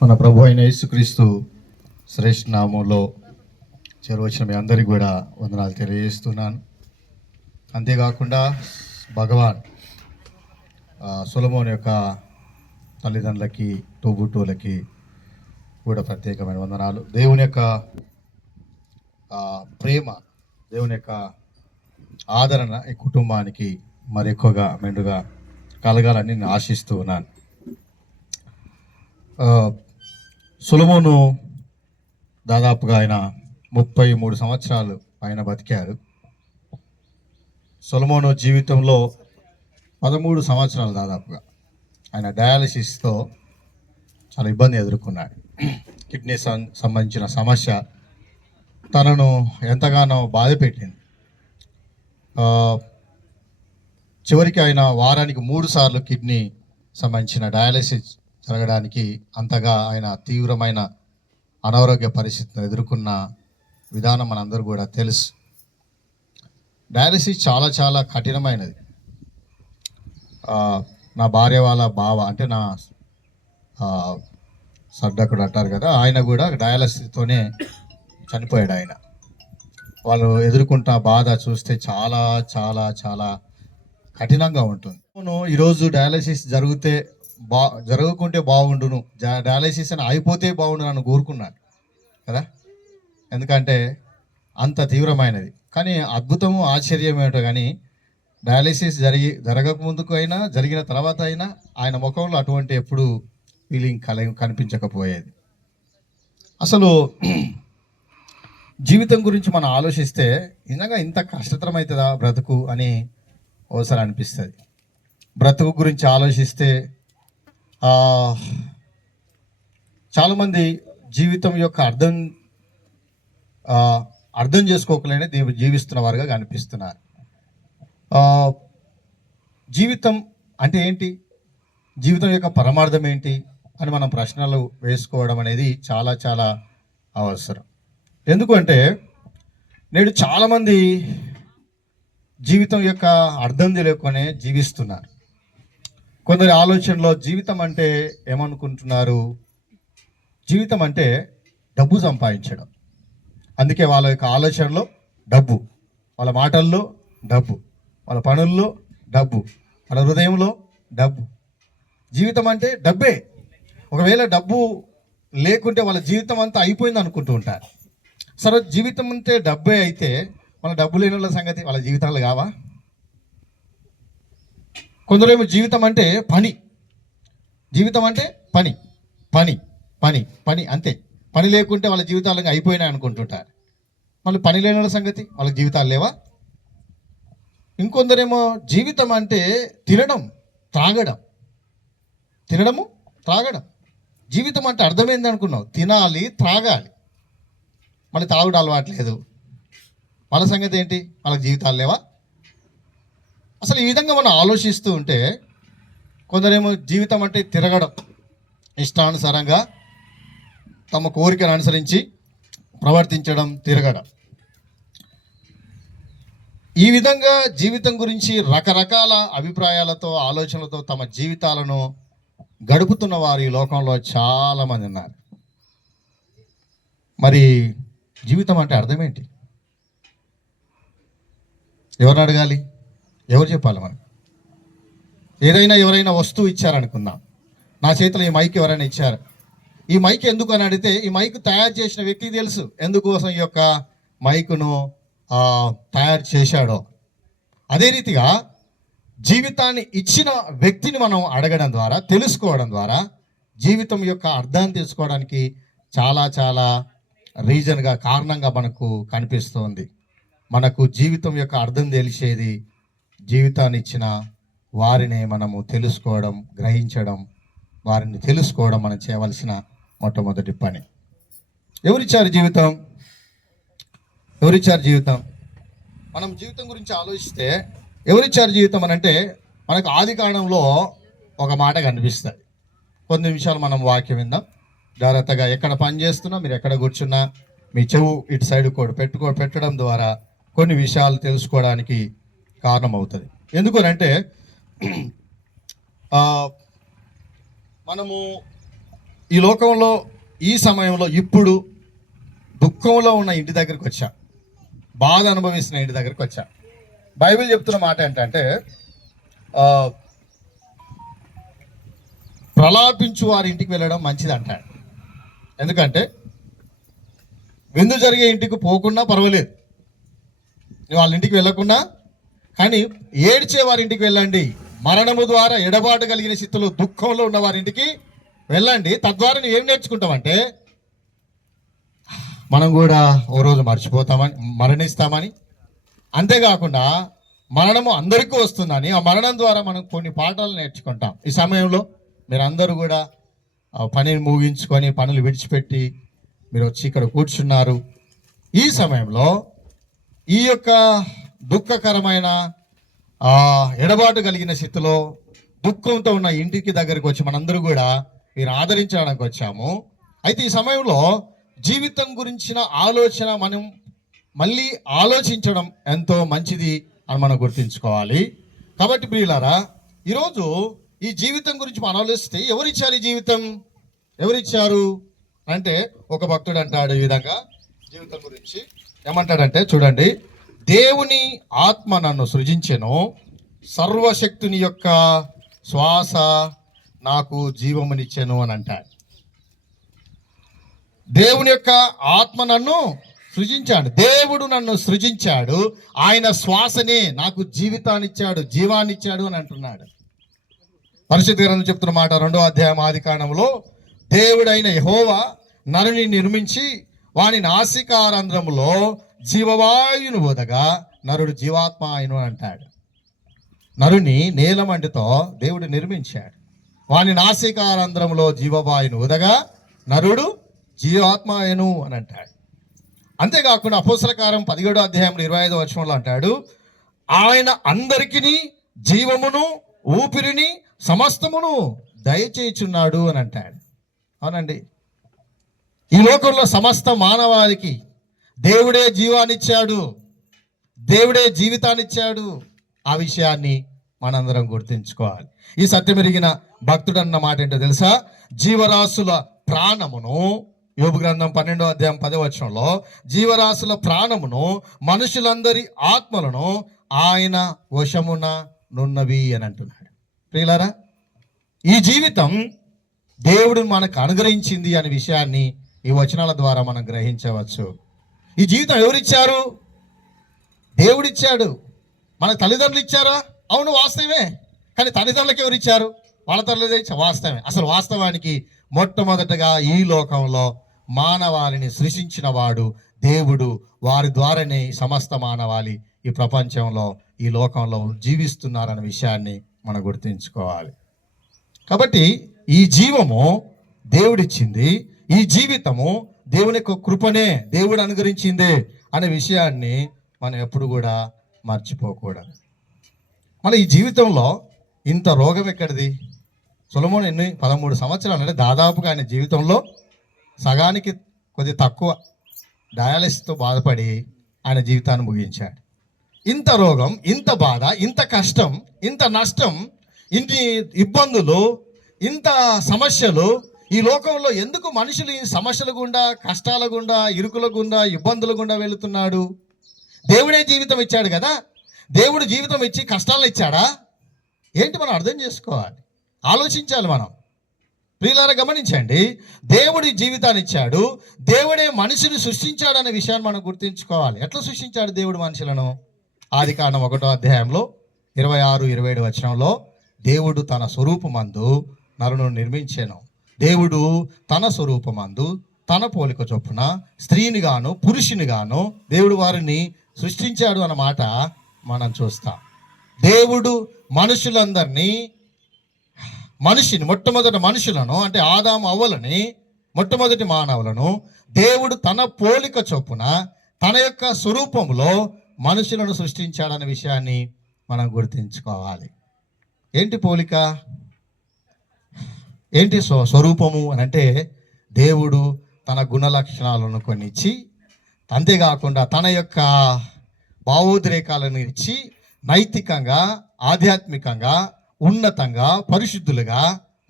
మన ప్రభు అయిన యేసుక్రీస్తు శ్రేష్ఠ నామంలో చేరువచ్చిన మీ అందరికీ కూడా వందనాలు తెలియజేస్తున్నాను. అంతేకాకుండా భగవాన్ సొలొమోను యొక్క తల్లిదండ్రులకి, తోబుట్టువులకి కూడా ప్రత్యేకమైన వందనాలు. దేవుని యొక్క ప్రేమ, దేవుని యొక్క ఆదరణ ఈ కుటుంబానికి మరి ఎక్కువగా మెండుగా కలగాలని నేను ఆశిస్తూ ఉన్నాను. సొలొమోను దాదాపుగా ఆయన 33 సంవత్సరాలు ఆయన బతికారు. సొలొమోను జీవితంలో 13 సంవత్సరాలు దాదాపుగా ఆయన డయాలసిస్తో చాలా ఇబ్బంది ఎదుర్కొన్నాడు. కిడ్నీ సంబంధించిన సమస్య తనను ఎంతగానో బాధ పెట్టింది. చివరికి ఆయన వారానికి 3 సార్లు కిడ్నీ సంబంధించిన డయాలసిస్ జరగడానికి అంతగా ఆయన తీవ్రమైన అనారోగ్య పరిస్థితిని ఎదుర్కొన్న విధానం మనందరూ కూడా తెలుసు. డయాలసిస్ చాలా చాలా కఠినమైనది. నా భార్య వాళ్ళ బావ అంటే నా సర్దకుడు అంటారు కదా, ఆయన కూడా డయాలసిస్తోనే చనిపోయాడు. ఆయన వాళ్ళు ఎదుర్కొంటున్న బాధ చూస్తే చాలా చాలా చాలా కఠినంగా ఉంటుంది. ఈరోజు డయాలసిస్ జరగకుంటే బాగుండును, డయాలసిస్ అని అయిపోతే బాగుండు అని కోరుకున్నాను కదా, ఎందుకంటే అంత తీవ్రమైనది. కానీ అద్భుతము ఆశ్చర్యం ఏమిటో కానీ డయాలసిస్ జరగక ముందుకు అయినా జరిగిన తర్వాత అయినా ఆయన ముఖంలో అటువంటి ఎప్పుడు ఫీలింగ్ కనిపించకపోయేది. అసలు జీవితం గురించి మనం ఆలోచిస్తే నిజంగా ఇంత కష్టతరమవుతుందా బ్రతుకు అని ఓసారి అనిపిస్తుంది. బ్రతుకు గురించి ఆలోచిస్తే చాలామంది జీవితం యొక్క అర్థం చేసుకోకలేని జీవిస్తున్న వారుగా కనిపిస్తున్నారు. జీవితం అంటే ఏంటి, జీవితం యొక్క పరమార్థం ఏంటి అని మనం ప్రశ్నలు వేసుకోవడం అనేది చాలా చాలా అవసరం. ఎందుకంటే నేడు చాలామంది జీవితం యొక్క అర్థం తెలియకనే జీవిస్తున్నారు. కొందరి ఆలోచనలో జీవితం అంటే ఏమనుకుంటున్నారు, జీవితం అంటే డబ్బు సంపాదించడం. అందుకే వాళ్ళ యొక్క ఆలోచనలో డబ్బు, వాళ్ళ మాటల్లో డబ్బు, వాళ్ళ పనుల్లో డబ్బు, వాళ్ళ హృదయంలో డబ్బు. జీవితం అంటే డబ్బే. ఒకవేళ డబ్బు లేకుంటే వాళ్ళ జీవితం అంతా అయిపోయింది అనుకుంటూ ఉంటారు. సరే, జీవితం అంటే డబ్బే అయితే వాళ్ళ డబ్బు లేని వాళ్ళ సంగతి, వాళ్ళ జీవితాలు కావా? కొందరేమో జీవితం అంటే పని, జీవితం అంటే పని పని పని పని అంతే, పని లేకుంటే వాళ్ళ జీవితాలు అయిపోయినాయి అనుకుంటుంటారు. మళ్ళీ పని లేని వాళ్ళ సంగతి, వాళ్ళ జీవితాలు లేవా? ఇంకొందరేమో జీవితం అంటే తినడం త్రాగడం, తినడము త్రాగడం. జీవితం అంటే అర్థమైంది అనుకున్నావు, తినాలి త్రాగాలి, మళ్ళీ తాగుడు అలవాట్లేదు, వాళ్ళ సంగతి ఏంటి, వాళ్ళ జీవితాలు లేవా? అసలు ఈ విధంగా మనం ఆలోచిస్తూ ఉంటే కొందరేమో జీవితం అంటే తిరగడం, ఇష్టానుసారంగా తమ కోరికను అనుసరించి ప్రవర్తించడం, తిరగడం. ఈ విధంగా జీవితం గురించి రకరకాల అభిప్రాయాలతో, ఆలోచనలతో తమ జీవితాలను గడుపుతున్న వారు ఈ లోకంలో చాలామంది ఉన్నారు. మరి జీవితం అంటే అర్థం ఏంటి? ఎవరిని అడగాలి, ఎవరు చెప్పాలి? మనం ఎవరైనా వస్తువు ఇచ్చారనుకుందాం, నా చేతిలో ఈ మైక్ ఎవరైనా ఇచ్చారు, ఈ మైక్ ఎందుకు అని అడిగితే ఈ మైక్ తయారు చేసిన వ్యక్తికి తెలుసు ఎందుకోసం ఈ యొక్క మైకును తయారు చేశాడో. అదే రీతిగా జీవితాన్ని ఇచ్చిన వ్యక్తిని మనం అడగడం ద్వారా, తెలుసుకోవడం ద్వారా జీవితం యొక్క అర్థాన్ని తెలుసుకోవడానికి చాలా చాలా కారణంగా మనకు కనిపిస్తుంది. మనకు జీవితం యొక్క అర్థం తెలిసేది జీవితాన్ని ఇచ్చిన వారిని మనము తెలుసుకోవడం, గ్రహించడం, వారిని తెలుసుకోవడం మనం చేయవలసిన మొట్టమొదటి పని. ఎవరిచ్చారు జీవితం? ఎవరిచ్చారు జీవితం? మనం జీవితం గురించి ఆలోచిస్తే ఎవరిచ్చారు జీవితం అని అంటే మనకు ఆది కాండంలో ఒక మాట కనిపిస్తుంది. కొన్ని నిమిషాలు మనం వాక్యం విందాం జాగ్రత్తగా. ఎక్కడ పని చేస్తున్నా, మీరు ఎక్కడ కూర్చున్నా మీ చెవు ఇటు సైడ్ కూడా పెట్టడం ద్వారా కొన్ని విషయాలు తెలుసుకోవడానికి కారణమవుతుంది. ఎందుకనంటే మనము ఈ లోకంలో ఈ సమయంలో ఇప్పుడు దుఃఖంలో ఉన్న ఇంటి దగ్గరికి వచ్చా, బాధ అనుభవిస్తున్న ఇంటి దగ్గరికి వచ్చా. బైబిల్ చెప్తున్న మాట ఏంటంటే ప్రలాపించు వారి ఇంటికి వెళ్ళడం మంచిది అంటాడు. ఎందుకంటే విందు జరిగే ఇంటికి పోకుండా పర్వాలేదు, నువ్వు వాళ్ళ ఇంటికి వెళ్ళకుండా, కానీ ఏడ్చే వారి ఇంటికి వెళ్ళండి. మరణము ద్వారా ఎడబాటు కలిగిన స్థితిలో దుఃఖంలో ఉన్న వారి ఇంటికి వెళ్ళండి. తద్వారా నువ్వు ఏం నేర్చుకుంటావంటే మనం కూడా ఓ రోజు మరణిస్తామని, అంతేకాకుండా మరణము అందరికీ వస్తుందని, ఆ మరణం ద్వారా మనం కొన్ని పాఠాలు నేర్చుకుంటాం. ఈ సమయంలో మీరందరూ కూడా పనిని ముగించుకొని పనులు విడిచిపెట్టి మీరు వచ్చి ఇక్కడ కూర్చున్నారు. ఈ సమయంలో ఈ యొక్క దుఃఖకరమైన ఎడబాటు కలిగిన స్థితిలో దుఃఖంతో ఉన్న ఇంటికి దగ్గరికి వచ్చి మనందరూ కూడా మీరు ఆదరించడానికి వచ్చాము. అయితే ఈ సమయంలో జీవితం గురించిన ఆలోచన మనం మళ్ళీ ఆలోచించడం ఎంతో మంచిది అని మనం గుర్తుంచుకోవాలి. కాబట్టి ప్రియులారా, ఈరోజు ఈ జీవితం గురించి మనం ఆలోచిస్తే ఎవరిచ్చారు ఈ జీవితం? ఎవరిచ్చారు అంటే ఒక భక్తుడు అంటాడు ఈ విధంగా జీవితం గురించి ఏమంటాడంటే, చూడండి, దేవుని ఆత్మ నన్ను సృజించెను, సర్వశక్తుని యొక్క శ్వాస నాకు జీవమునిచ్చెను అని అంటాడు. దేవుని యొక్క ఆత్మ నన్ను సృజించాడు, దేవుడు నన్ను సృజించాడు, ఆయన శ్వాసనే నాకు జీవితాన్నిచ్చాడు, జీవాన్నిచ్చాడు అని అంటున్నాడు. పరిశుద్ధ గ్రంథం చెప్తున్న మాట 2వ అధ్యాయం ఆదికాండములో, దేవుడైన యెహోవా నరుని నిర్మించి వాని నాసికారంధ్రములో జీవవాయువును వదగా నరుడు జీవాత్మ ఆయను అంటాడు. నరుని నీలమంటితో దేవుడు నిర్మించాడు, వాని నాసికారంధ్రములో జీవవాయువును వదగా నరుడు జీవాత్మ ఆయను అని అంటాడు. అంతేకాకుండా అపోస్తల కార్యం 17వ అధ్యాయంలో 25వ వచనంలో అంటాడు, ఆయన అందరికీ జీవమును ఊపిరిని సమస్తమును దయచేయుచున్నాడు అని అంటాడు. అవునండి, ఈ లోకంలో సమస్త మానవాళికి దేవుడే జీవాన్నిచ్చాడు, దేవుడే జీవితాన్నిచ్చాడు. ఆ విషయాన్ని మనందరం గుర్తుంచుకోవాలి. ఈ సత్యమెరిగిన భక్తుడు అన్న మాట ఏంటో తెలుసా? జీవరాశుల ప్రాణమును, యోబు గ్రంథం 12వ అధ్యాయం 10వ వచనంలో, జీవరాశుల ప్రాణమును మనుషులందరి ఆత్మలను ఆయన వశమున నున్నవి అని అంటున్నాడు. ప్రియులారా, ఈ జీవితం దేవుడు మనకు అనుగ్రహించింది అనే విషయాన్ని ఈ వచనాల ద్వారా మనం గ్రహించవచ్చు. ఈ జీవితం ఎవరిచ్చారు? దేవుడిచ్చాడు. మన తల్లిదండ్రులు ఇచ్చారా? అవును, వాస్తవమే. కానీ తల్లిదండ్రులకు ఎవరిచ్చారు? వాళ్ళ తల్లిదండ్రులు వాస్తవమే. అసలు వాస్తవానికి మొట్టమొదటగా ఈ లోకంలో మానవాళిని సృష్టించిన వాడు దేవుడు. వారి ద్వారానే సమస్త మానవాళి ఈ ప్రపంచంలో, ఈ లోకంలో జీవిస్తున్నారన్న విషయాన్ని మనం గుర్తుంచుకోవాలి. కాబట్టి ఈ జీవము దేవుడిచ్చింది, ఈ జీవితము దేవుని యొక్క కృపనే, దేవుడు అనుగ్రహించిందే అనే విషయాన్ని మనం ఎప్పుడు కూడా మర్చిపోకూడదు. మళ్ళీ ఈ జీవితంలో ఇంత రోగం ఎక్కడిది? సొలొమోను 13 సంవత్సరాలు అంటే దాదాపుగా ఆయన జీవితంలో సగానికి కొద్ది తక్కువ డయాలిసిస్తో బాధపడి ఆయన జీవితాన్ని ముగించాడు. ఇంత రోగం, ఇంత బాధ, ఇంత కష్టం, ఇంత నష్టం, ఇన్ని ఇబ్బందులు, ఇంత సమస్యలు ఈ లోకంలో ఎందుకు మనుషులు ఈ సమస్యల గుండా, కష్టాల గుండా, ఇరుకుల గుండా, ఇబ్బందుల గుండా వెళుతున్నాడు? దేవుడే జీవితం ఇచ్చాడు కదా, దేవుడు జీవితం ఇచ్చి కష్టాలను ఇచ్చాడా ఏంటి? మనం అర్థం చేసుకోవాలి, ఆలోచించాలి మనం. ప్రియులారా, గమనించండి, దేవుడి జీవితాన్ని ఇచ్చాడు, దేవుడే మనిషిని సృష్టించాడు అనే విషయాన్ని మనం గుర్తుంచుకోవాలి. ఎట్లా సృష్టించాడు దేవుడు మనుషులను? ఆదికాండం 1వ అధ్యాయంలో 26-27 వచనంలో, దేవుడు తన స్వరూపమందు నరును నిర్మించెను, దేవుడు తన స్వరూపమందు తన పోలిక చొప్పున స్త్రీని గాను పురుషుని గాను దేవుడు వారిని సృష్టించాడు అన్నమాట మనం చూస్తాం. దేవుడు మనుషులందరినీ, మొట్టమొదటి మనుషులను అంటే ఆదాము అవ్వలని, మొట్టమొదటి మానవులను దేవుడు తన పోలిక చొప్పున తన యొక్క స్వరూపంలో మనుషులను సృష్టించాడనే విషయాన్ని మనం గుర్తుంచుకోవాలి. ఏంటి పోలిక? ఏంటి స్వరూపము అని అంటే, దేవుడు తన గుణ లక్షణాలను కొన్ని ఇచ్చి, అంతేకాకుండా తన యొక్క భావోద్రేకాలను ఇచ్చి నైతికంగా, ఆధ్యాత్మికంగా, ఉన్నతంగా, పరిశుద్ధులుగా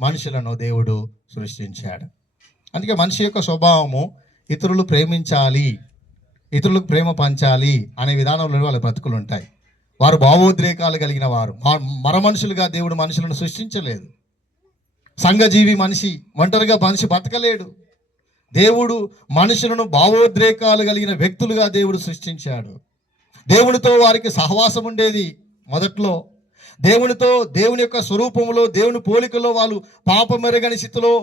మనుషులను దేవుడు సృష్టించాడు. అందుకే మనిషి యొక్క స్వభావము ఇతరులు ప్రేమించాలి, ఇతరులకు ప్రేమ పంచాలి అనే విధానంలో వాళ్ళ బ్రతుకులు ఉంటాయి. వారు భావోద్రేకాలు కలిగిన వారు. మర మనుషులుగా దేవుడు మనుషులను సృష్టించలేదు. సంఘజీవి మనిషి, ఒంటరిగా మనిషి బతకలేడు. దేవుడు మనుషులను భావోద్రేకాలు కలిగిన వ్యక్తులుగా దేవుడు సృష్టించాడు. దేవునితో వారికి సహవాసం ఉండేది. మొదట్లో దేవునితో, దేవుని యొక్క స్వరూపంలో, దేవుని పోలికలో వాళ్ళు పాపం మెరుగని స్థితిలో,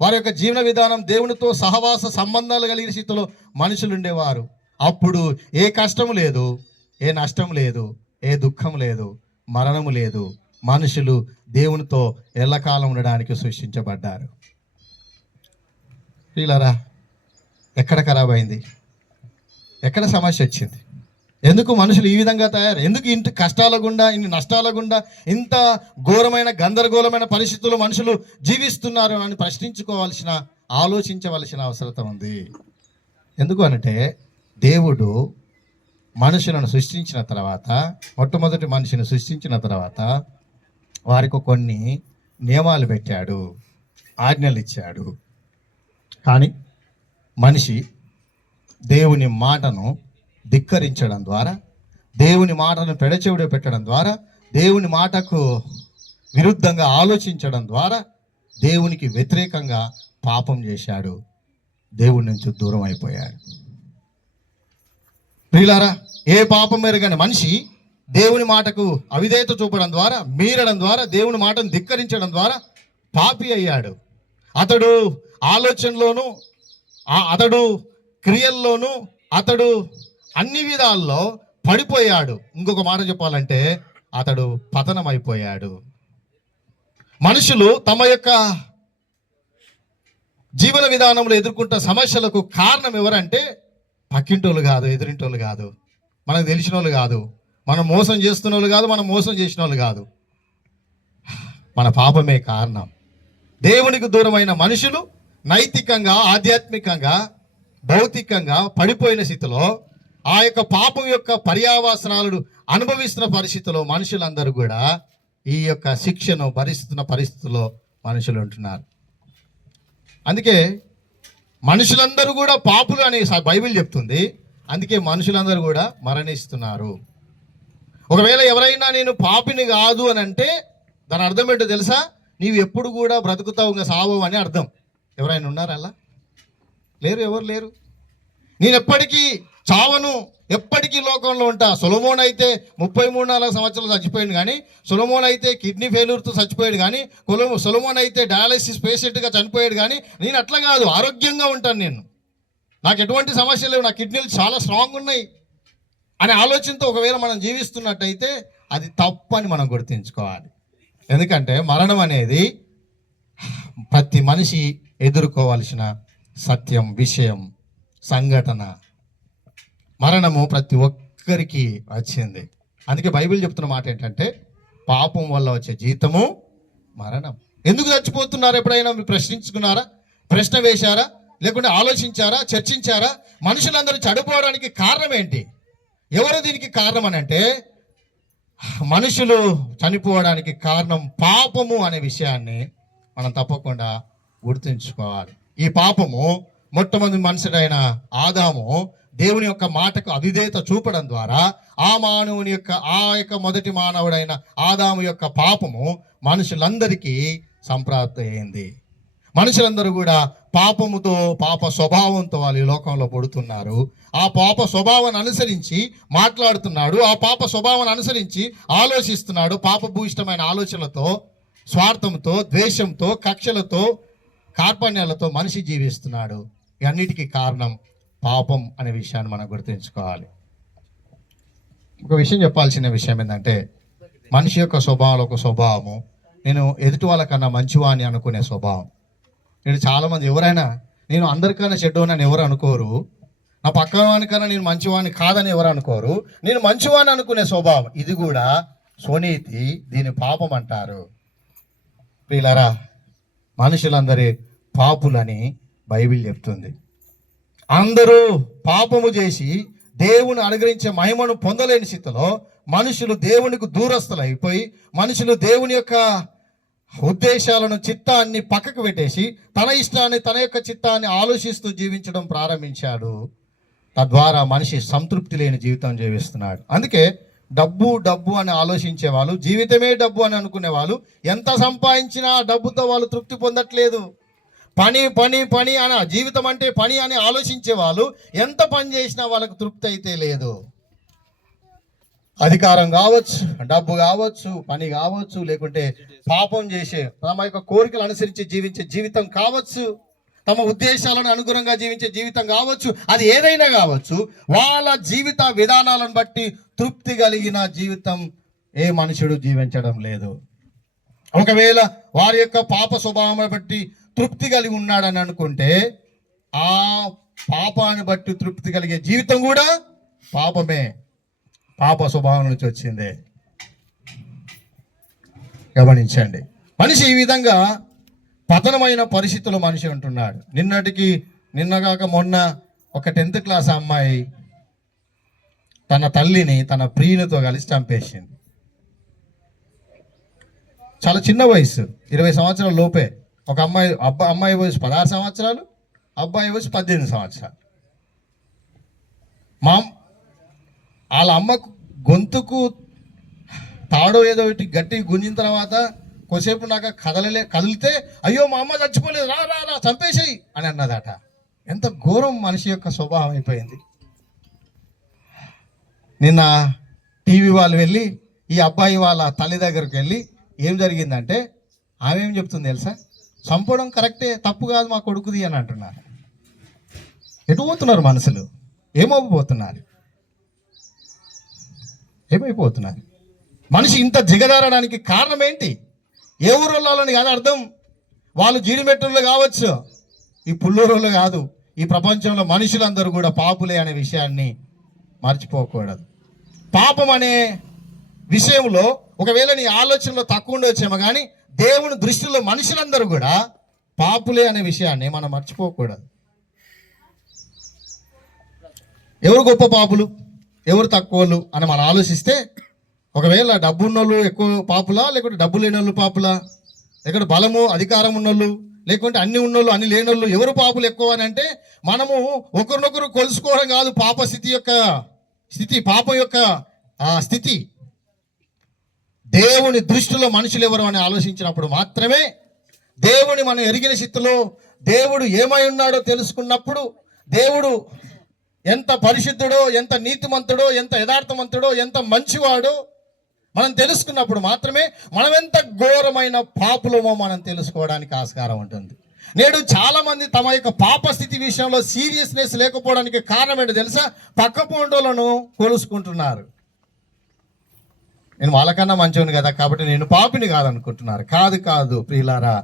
వారి యొక్క జీవన విధానం దేవునితో సహవాస సంబంధాలు కలిగిన స్థితిలో మనుషులు ఉండేవారు. అప్పుడు ఏ కష్టం లేదు, ఏ నష్టం లేదు, ఏ దుఃఖం లేదు, మరణము లేదు. మనుషులు దేవునితో ఎల్లకాలం ఉండడానికి సృష్టించబడ్డారు. వీళ్ళరా ఎక్కడ ఖరాబ్ అయింది? ఎక్కడ సమస్య వచ్చింది? ఎందుకు మనుషులు ఈ విధంగా తయారు? ఎందుకు ఇంత కష్టాల గుండా, ఇన్ని నష్టాల గుండా, ఇంత ఘోరమైన గందరగోళమైన పరిస్థితుల్లో మనుషులు జీవిస్తున్నారు అని ప్రశ్నించుకోవాల్సిన, ఆలోచించవలసిన అవసరం ఉంది. ఎందుకు అంటే దేవుడు మనుషులను సృష్టించిన తర్వాత, మొట్టమొదటి మనిషిని సృష్టించిన తర్వాత వారికి కొన్ని నియమాలు పెట్టాడు, ఆజ్ఞలు ఇచ్చాడు. కానీ మనిషి దేవుని మాటను ధిక్కరించడం ద్వారా, దేవుని మాటను పెడచెవిడ పెట్టడం ద్వారా, దేవుని మాటకు విరుద్ధంగా ఆలోచించడం ద్వారా దేవునికి వ్యతిరేకంగా పాపం చేశాడు. దేవుడి నుంచి దూరం అయిపోయాడు. ప్రియులారా, ఏ పాపం మెరుగని మనిషి దేవుని మాటకు అవిధేయత చూపడం ద్వారా, మీరడం ద్వారా, దేవుని మాటను ధిక్కరించడం ద్వారా పాపి అయ్యాడు. అతడు ఆలోచనలోను, అతడు క్రియల్లోనూ, అతడు అన్ని విధాల్లో పడిపోయాడు. ఇంకొక మాట చెప్పాలంటే అతడు పతనమైపోయాడు. మనుషులు తమ యొక్క జీవన విధానంలో ఎదుర్కొంటున్న సమస్యలకు కారణం ఎవరంటే పక్కింటోళ్ళు కాదు, ఎదురింటోళ్ళు కాదు, మనకు తెలిసిన వాళ్ళు కాదు, మనం మోసం చేస్తున్న వాళ్ళు కాదు, మనం మోసం చేసిన వాళ్ళు కాదు, మన పాపమే కారణం. దేవునికి దూరమైన మనుషులు నైతికంగా, ఆధ్యాత్మికంగా, భౌతికంగా పడిపోయిన స్థితిలో, ఆ యొక్క పాపం యొక్క పర్యావసనాలను అనుభవిస్తున్న పరిస్థితిలో మనుషులందరూ కూడా ఈ యొక్క శిక్షను భరిస్తున్న పరిస్థితుల్లో మనుషులు ఉంటున్నారు. అందుకే మనుషులందరూ కూడా పాపులు అని బైబిల్ చెప్తుంది. అందుకే మనుషులందరూ కూడా మరణిస్తున్నారు. ఒకవేళ ఎవరైనా నేను పాపిని కాదు అని అంటే దాని అర్థం ఏంటో తెలుసా? నీవు ఎప్పుడు కూడా బ్రతుకుతావు, ఇంకా సావవు అని అర్థం. ఎవరైనా ఉన్నారా అలా? లేరు, ఎవరు లేరు. నేను ఎప్పటికీ చావను, ఎప్పటికీ లోకంలో ఉంటా. సొలొమోన్ అయితే 33-40 సంవత్సరాలు చచ్చిపోయాడు, కానీ సొలొమోన్ అయితే కిడ్నీ ఫెయిల్యూర్తో చచ్చిపోయాడు, కానీ సొలొమోన్ అయితే డయాలసిస్ పేషెంట్గా చనిపోయాడు. కానీ నేను అట్లా కాదు, ఆరోగ్యంగా ఉంటాను. నాకు ఎటువంటి సమస్య లేవు, నా కిడ్నీలు చాలా స్ట్రాంగ్ ఉన్నాయి అనే ఆలోచనతో ఒకవేళ మనం జీవిస్తున్నట్టయితే అది తప్పు అని మనం గుర్తుంచుకోవాలి. ఎందుకంటే మరణం అనేది ప్రతి మనిషి ఎదుర్కోవాల్సిన సత్యం, విషయం, సంఘటన. మరణము ప్రతి ఒక్కరికి వచ్చింది. అందుకే బైబిల్ చెప్తున్న మాట ఏంటంటే పాపం వల్ల వచ్చే జీతము మరణం. ఎందుకు చచ్చిపోతున్నారు? ఎప్పుడైనా మీరు ప్రశ్నించుకున్నారా? ప్రశ్న వేశారా? లేకుంటే ఆలోచించారా? చర్చించారా? మనుషులందరూ చనిపోవడానికి కారణం ఏంటి? ఎవరు దీనికి కారణం అని అంటే మనుషులు చనిపోవడానికి కారణం పాపము అనే విషయాన్ని మనం తప్పకుండా గుర్తుంచుకోవాలి. ఈ పాపము మొట్టమొదటి మనుషుడైన ఆదాము దేవుని యొక్క మాటకు అవిధేయత చూపడం ద్వారా ఆ యొక్క మొదటి మానవుడైన ఆదాము యొక్క పాపము మనుషులందరికీ సంప్రాప్తి అయింది. మనుషులందరూ కూడా పాపముతో, పాప స్వభావంతో వాళ్ళు ఈ లోకంలో పడుతున్నారు. ఆ పాప స్వభావాన్ని అనుసరించి మాట్లాడుతున్నాడు, ఆ పాప స్వభావాన్ని అనుసరించి ఆలోచిస్తున్నాడు. పాపభూయిష్టమైన ఆలోచనలతో, స్వార్థంతో, ద్వేషంతో, కక్షలతో, కార్పణ్యాలతో మనిషి జీవిస్తున్నాడు. అన్నిటికీ కారణం పాపం అనే విషయాన్ని మనం గుర్తుంచుకోవాలి. ఒక విషయం చెప్పాల్సిన విషయం ఏంటంటే మనిషి యొక్క స్వభావంలో ఒక స్వభావము నేను ఎదుటి వాళ్ళకన్నా మంచివాణ్ణి అనుకునే స్వభావం. నేను చాలామంది ఎవరైనా నేను అందరికన్నా చెడ్డోనని ఎవరు అనుకోరు, నా పక్కన వానికన్నా నేను మంచివాణ్ణి కాదని ఎవరు అనుకోరు. నేను మంచివాణ్ణి అనుకునే స్వభావం, ఇది కూడా స్వనీతి, దీని పాపం అంటారు. ప్రియులారా, మనుషులందరి పాపులని బైబిల్ చెప్తుంది. అందరూ పాపము చేసి దేవుని అనుగ్రహించే మహిమను పొందలేని స్థితిలో మనుషులు దేవునికి దూరస్తులు అయిపోయి, మనుషులు దేవుని యొక్క ఉద్దేశాలను, చిత్తాన్ని పక్కకు పెట్టేసి తన ఇష్టాన్ని, తన యొక్క చిత్తాన్ని ఆలోచిస్తూ జీవించడం ప్రారంభించాడు. తద్వారా మనిషి సంతృప్తి లేని జీవితం జీవిస్తున్నాడు. అందుకే డబ్బు డబ్బు అని ఆలోచించే వాళ్ళు, జీవితమే డబ్బు అని అనుకునే వాళ్ళు ఎంత సంపాదించినా డబ్బుతో వాళ్ళు తృప్తి పొందట్లేదు. పని పని పని అని, జీవితం అంటే పని అని ఆలోచించే వాళ్ళు ఎంత పని చేసినా వాళ్ళకు తృప్తి అయితే లేదు. అధికారం కావచ్చు, డబ్బు కావచ్చు, పని కావచ్చు, లేకుంటే పాపం చేసే తమ యొక్క కోరికలు అనుసరించి జీవించే జీవితం కావచ్చు, తమ ఉద్దేశాలను అనుగుణంగా జీవించే జీవితం కావచ్చు, అది ఏదైనా కావచ్చు. వాళ్ళ జీవిత విధానాలను బట్టి తృప్తి కలిగిన జీవితం ఏ మనుషుడు జీవించడం లేదు. ఒకవేళ వారి యొక్క పాప స్వభావం బట్టి తృప్తి కలిగి ఉన్నాడని అనుకుంటే ఆ పాపాన్ని బట్టి తృప్తి కలిగే జీవితం కూడా పాపమే, పాప స్వభావం నుంచి వచ్చిందే. గమనించండి, మనిషి ఈ విధంగా పతనమైన పరిస్థితుల్లో మనిషి ఉంటున్నాడు. నిన్నగాక మొన్న ఒక 10th క్లాస్ అమ్మాయి తన తల్లిని తన ప్రియునితో కలిసి చంపేసింది. చాలా చిన్న వయసు, 20 సంవత్సరాల లోపే. ఒక అమ్మాయి వయసు 16 సంవత్సరాలు, అబ్బాయి వయసు 18 సంవత్సరాలు. వాళ్ళ అమ్మకు గొంతుకు తాడో ఏదో ఒకటి గట్టి గుంజిన తర్వాత కొద్దిసేపు నాకు కదిలితే, అయ్యో మా అమ్మ చచ్చిపోలేదు, రా రా రా చంపేసేయి అని అన్నదట. ఎంత ఘోరం మనిషి యొక్క స్వభావం అయిపోయింది. నిన్న టీవీ వాళ్ళు వెళ్ళి ఈ అబ్బాయి వాళ్ళ తల్లి దగ్గరికి వెళ్ళి ఏం జరిగిందంటే ఆమె ఏం చెప్తుంది తెలుసా? చంపడం కరెక్టే, తప్పు కాదు మా కొడుకుది అని అంటున్నారు. ఎటు పోతున్నారు మనుషులు? ఏమైపోతున్నారు? మనిషి ఇంత దిగజారడానికి కారణం ఏంటి? ఏ ఊరోళ్ళని కాదు అర్థం. వాళ్ళు జీడిమెట్టులు కావచ్చు, ఈ పుల్లూరులు కాదు. ఈ ప్రపంచంలో మనుషులందరూ కూడా పాపులే అనే విషయాన్ని మర్చిపోకూడదు. పాపం అనే విషయంలో ఒకవేళ నీ ఆలోచనలో తక్కువ ఉండొచ్చేమో, కానీ దేవుని దృష్టిలో మనుషులందరూ కూడా పాపులే అనే విషయాన్ని మనం మర్చిపోకూడదు. ఎవరు గొప్ప పాపులు, ఎవరు తక్కువలు అని మనం ఆలోచిస్తే, ఒకవేళ డబ్బు ఉన్నోళ్ళు ఎక్కువ పాపులా, లేకుంటే డబ్బు లేని వాళ్ళు పాపులా, లేకుంటే బలము అధికారం ఉన్నోళ్ళు, లేకుంటే అన్ని ఉన్నోళ్ళు అన్ని లేనోళ్ళు, ఎవరు పాపులు ఎక్కువ అని అంటే మనము ఒకరినొకరు కొలుసుకోవడం కాదు. పాపం యొక్క స్థితి దేవుని దృష్టిలో మనుషులు ఎవరు అని ఆలోచించినప్పుడు మాత్రమే, దేవుని మనం ఎరిగిన స్థితిలో దేవుడు ఏమై ఉన్నాడో తెలుసుకున్నప్పుడు, దేవుడు ఎంత పరిశుద్ధుడో, ఎంత నీతిమంతుడో, ఎంత యథార్థవంతుడో, ఎంత మంచివాడో మనం తెలుసుకున్నప్పుడు మాత్రమే మనం ఎంత ఘోరమైన పాపులమో మనం తెలుసుకోవడానికి ఆస్కారం ఉంటుంది. నేడు చాలా మంది తమ యొక్క పాప స్థితి విషయంలో సీరియస్నెస్ లేకపోవడానికి కారణం ఏంటో తెలుసా? పక్క పోంటోలను కొలుసుకుంటున్నారు. నేను వాళ్ళకన్నా మంచివాడిని కదా కాబట్టి నేను పాపిని కాదనుకుంటున్నారు. కాదు ప్రియులారా,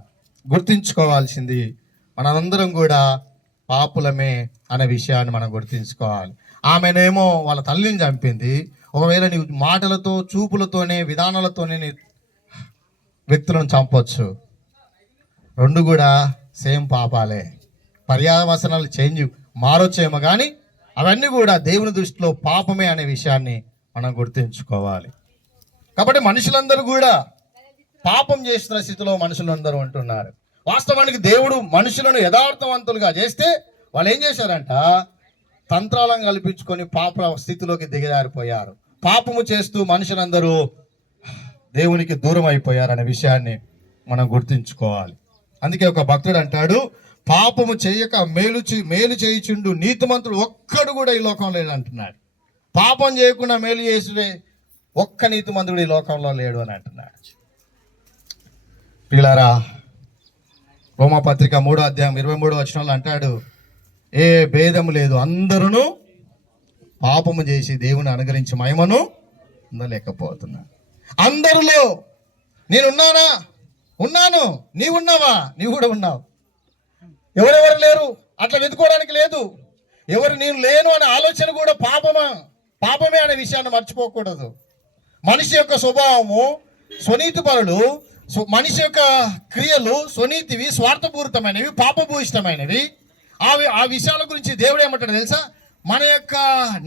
గుర్తించుకోవాల్సింది మనందరం కూడా పాపులమే అనే విషయాన్ని మనం గుర్తించుకోవాలి. ఆమెనేమో వాళ్ళ తల్లిని చంపింది. ఒకవేళ నీ మాటలతో, చూపులతోనే, విధానాలతోనే నీ వ్యక్తులను చంపొచ్చు. రెండు కూడా సేమ్ పాపాలే. పర్యావసనాలు మారొచ్చేమో, కానీ అవన్నీ కూడా దేవుని దృష్టిలో పాపమే అనే విషయాన్ని మనం గుర్తించుకోవాలి. కాబట్టి మనుషులందరూ కూడా పాపం చేస్తున్న స్థితిలో మనుషులందరూ ఉంటున్నారు. వాస్తవానికి దేవుడు మనుషులను యథార్థవంతులుగా చేస్తే వాళ్ళు ఏం చేశారంట? తంత్రాలను కల్పించుకొని పాప స్థితిలోకి దిగజారిపోయారు. పాపము చేస్తూ మనుషులందరూ దేవునికి దూరం అయిపోయారనే విషయాన్ని మనం గుర్తించుకోవాలి. అందుకే ఒక భక్తుడు అంటాడు, పాపము చేయక మేలు చేయుచుండు నీతిమంతుడు ఒక్కడు కూడా ఈ లోకంలో లేడు అంటున్నాడు. పాపం చేయకుండా మేలు చేసే ఒక్క నీతిమంతుడు ఈ లోకంలో లేడు అని అంటున్నాడు. పిల్లరా, రోమపత్రిక 3వ అధ్యాయం 23వ వచనంలో అంటాడు, ఏ భేదము లేదు, అందరూ పాపము చేసి దేవుని అనుగ్రహించి మహిమను పొందలేకపోతున్నారు. అందరిలో ఉన్నాను, నీవున్నావా? నీవు కూడా ఉన్నావు. ఎవరెవరు లేరు అట్లా వెతుకోవడానికి లేదు. ఎవరు నేను లేను అనే ఆలోచన కూడా పాపమే అనే విషయాన్ని మర్చిపోకూడదు. మనిషి యొక్క స్వభావము స్వనీతిపరులు, మనిషి యొక్క క్రియలు స్వనీతివి, స్వార్థపూరితమైనవి, పాపభూయిష్టమైనవి. ఆ విషయాల గురించి దేవుడు ఏమంటాడు తెలుసా? మన యొక్క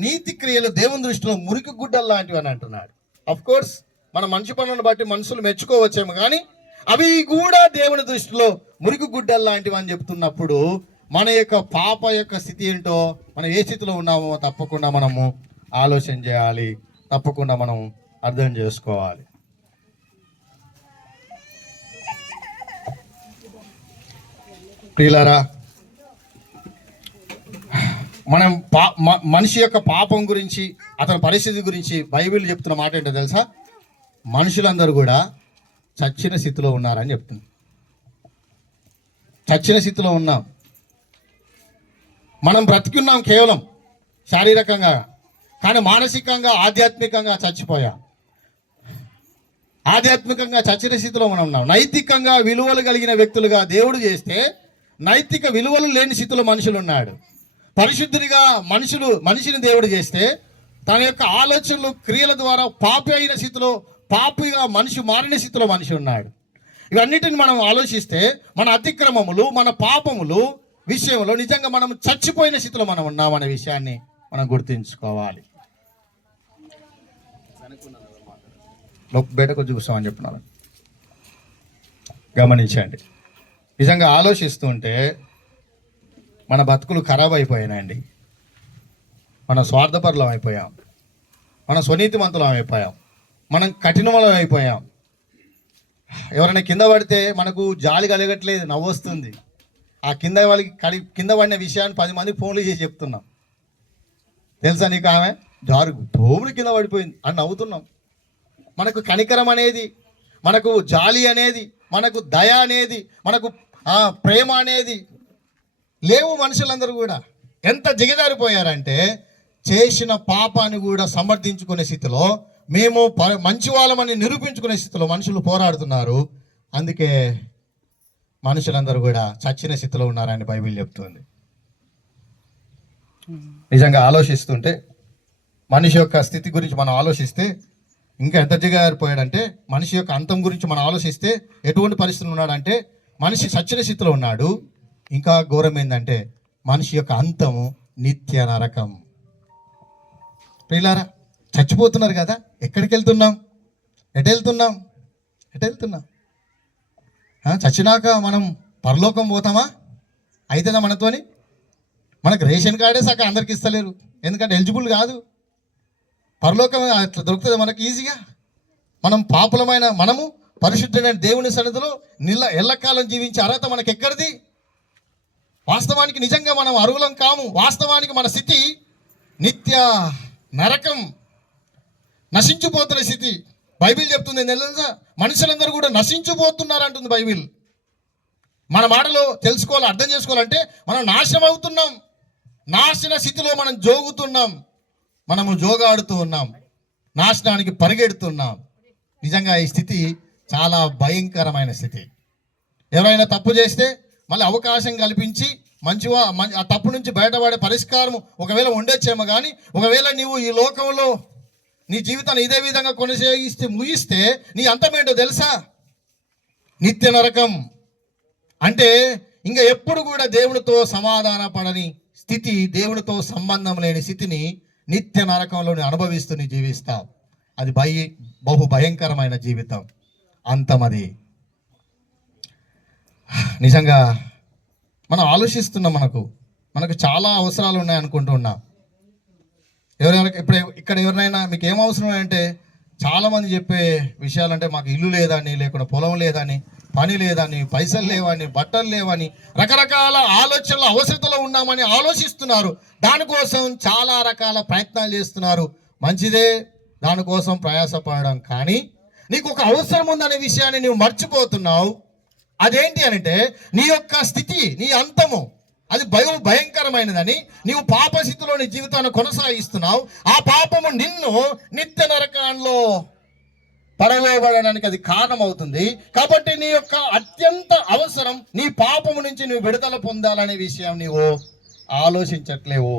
నీతి క్రియలు దేవుని దృష్టిలో మురికి గుడ్డలు లాంటివి అని అంటున్నాడు. అఫ్ కోర్స్ మన మంచి పనులను బట్టి మనుషులు మెచ్చుకోవచ్చేమో, కానీ అవి కూడా దేవుని దృష్టిలో మురికి గుడ్డలు లాంటివి అని చెప్తున్నప్పుడు మన యొక్క పాప యొక్క స్థితి ఏంటో, మనం ఏ స్థితిలో ఉన్నామో తప్పకుండా మనము ఆలోచన చేయాలి, తప్పకుండా మనం అర్థం చేసుకోవాలి. ప్రియులారా, మనం మనిషి యొక్క పాపం గురించి, అతని పరిస్థితి గురించి బైబిల్ చెప్తున్న మాట ఏంటో తెలుసా? మనుషులందరూ కూడా చచ్చిన స్థితిలో ఉన్నారని చెప్తుంది. చచ్చిన స్థితిలో ఉన్నాం. మనం బ్రతికున్నాం కేవలం శారీరకంగా, కానీ మానసికంగా, ఆధ్యాత్మికంగా చచ్చిపోయాం. ఆధ్యాత్మికంగా చచ్చిన స్థితిలో మనం ఉన్నాం. నైతికంగా విలువలు కలిగిన వ్యక్తులుగా దేవుడు చేస్తే, నైతిక విలువలు లేని స్థితిలో మనుషులు ఉన్నాడు. పరిశుద్ధునిగా మనిషిని దేవుడు చేస్తే, తన యొక్క ఆలోచనలు క్రియల ద్వారా పాపి అయిన స్థితిలో, పాపిగా మనిషి మారిన స్థితిలో మనిషి ఉన్నాడు. ఇవన్నిటిని మనం ఆలోచిస్తే మన అతిక్రమములు, మన పాపములు విషయంలో నిజంగా మనం చచ్చిపోయిన స్థితిలో మనం ఉన్నామనే విషయాన్ని మనం గుర్తుంచుకోవాలి. బయటకు చూపిస్తామని చెప్పినాను. గమనించండి. నిజంగా ఆలోచిస్తుంటే మన బతుకులు ఖరాబ్ అయిపోయాయండి. మనం స్వార్థపరులం అయిపోయాం, మనం స్వనీతిమంతులం అయిపోయాం, మనం కఠినములం అయిపోయాం. ఎవరైనా కింద పడితే మనకు జాలి కలగట్లేదు, నవ్వు వస్తుంది. ఆ కింద పడిన విషయాన్ని 10 మందికి ఫోన్లు చేసి చెప్తున్నాం. తెలుసా నీకు, ఆమె తోముడు కింద పడిపోయింది అని నవ్వుతున్నాం. మనకు కనికరం అనేది, మనకు జాలి అనేది, మనకు దయ అనేది, మనకు ప్రేమ అనేది లేవు. మనుషులందరూ కూడా ఎంత దిగజారిపోయారంటే, చేసిన పాపాన్ని కూడా సమర్థించుకునే స్థితిలో, మేము మంచి వాళ్ళమని నిరూపించుకునే స్థితిలో మనుషులు పోరాడుతున్నారు. అందుకే మనుషులందరూ కూడా చచ్చిన స్థితిలో ఉన్నారని బైబిల్ చెప్తుంది. నిజంగా ఆలోచిస్తుంటే, మనిషి యొక్క స్థితి గురించి మనం ఆలోచిస్తే ఇంకా ఎంత దిగజారిపోయాడంటే, మనిషి యొక్క అంతం గురించి మనం ఆలోచిస్తే ఎటువంటి పరిస్థితులు ఉన్నాడంటే, మనిషి చచ్చిన స్థితిలో ఉన్నాడు. ఇంకా ఘోరం ఏంటంటే, మనిషి యొక్క అంతము నిత్య నరకం. ప్రియులారా, చచ్చిపోతున్నారు కదా, ఎక్కడికి వెళ్తున్నాం? ఎటు వెళ్తున్నాం? చచ్చినాక మనం పరలోకం పోతామా? అవుతుందా మనతోని? మనకు రేషన్ కార్డే సగం అందరికి ఇస్తలేరు, ఎందుకంటే ఎలిజిబుల్ కాదు. పరలోకం అట్లా దొరుకుతుంది మనకు ఈజీగా. మనము పరిశుద్ధమైన దేవుని సన్నిధిలో ఎల్లకాలం జీవించే అర్హత మనకు ఎక్కడిది? వాస్తవానికి నిజంగా మనం అర్హులం కాము. వాస్తవానికి మన స్థితి నిత్య నరకం, నశించిపోతున్న స్థితి. బైబిల్ చెప్తుంది, మనుషులందరూ కూడా నశించిపోతున్నారు అంటుంది బైబిల్. మన మాటలో తెలుసుకోవాలి, అర్థం చేసుకోవాలంటే మనం నాశనం అవుతున్నాం. నాశన స్థితిలో మనం జోగుతున్నాం, మనము జోగాడుతూ ఉన్నాం, నాశనానికి పరిగెడుతున్నాం. నిజంగా ఈ స్థితి చాలా భయంకరమైన స్థితి. ఎవరైనా తప్పు చేస్తే మళ్ళీ అవకాశం కల్పించి ఆ తప్పు నుంచి బయటపడే పరిష్కారం ఒకవేళ ఉండొచ్చేమో, కానీ ఒకవేళ నీవు ఈ లోకంలో నీ జీవితాన్ని ఇదే విధంగా ముగిస్తే నీ అంతమేంటో తెలుసా? నిత్య నరకం. అంటే ఇంకా ఎప్పుడు కూడా దేవునితో సమాధాన పడని స్థితి, దేవునితో సంబంధం లేని స్థితిని నిత్య నరకంలో అనుభవిస్తూ నీ జీవిస్తావు. అది బహు భయంకరమైన జీవితం, అంతం అది. నిజంగా మనం ఆలోచిస్తున్నాం, మనకు చాలా అవసరాలు ఉన్నాయి అనుకుంటూ ఉన్నాం. ఇక్కడ ఎవరినైనా మీకు ఏం అవసరం అంటే, చాలామంది చెప్పే విషయాలంటే మాకు ఇల్లు లేదని, లేకుండా పొలం లేదని, పని లేదని, పైసలు లేవని, బట్టలు లేవని, రకరకాల ఆలోచనలు అవసరతలో ఉన్నామని ఆలోచిస్తున్నారు. దానికోసం చాలా రకాల ప్రయత్నాలు చేస్తున్నారు. మంచిదే దానికోసం ప్రయాసపడడం, కానీ నీకు ఒక అవసరం ఉందనే విషయాన్ని నువ్వు మర్చిపోతున్నావు. అదేంటి అంటే, నీ యొక్క స్థితి, నీ అంతము అది భయంకరమైనదని నీవు పాప స్థితిలో నీ జీవితాన్ని కొనసాగిస్తున్నావు. ఆ పాపము నిన్ను నిత్య నరకంలో పడవేయబడడానికి అది కారణమవుతుంది. కాబట్టి నీ యొక్క అత్యంత అవసరం, నీ పాపము నుంచి నువ్వు విడుదల పొందాలనే విషయం నీవు ఆలోచించట్లేవు,